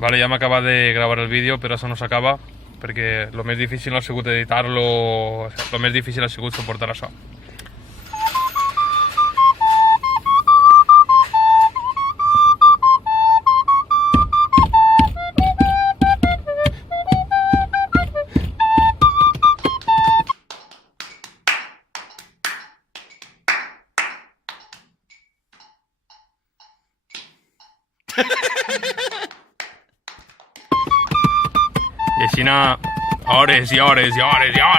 Vale, ja hem acabat de gravar el vídeo, però això no s'acaba, perquè el més difícil no ha sigut editar-lo, el més difícil ha sigut suportar això. I així hores i hores i hores i hores.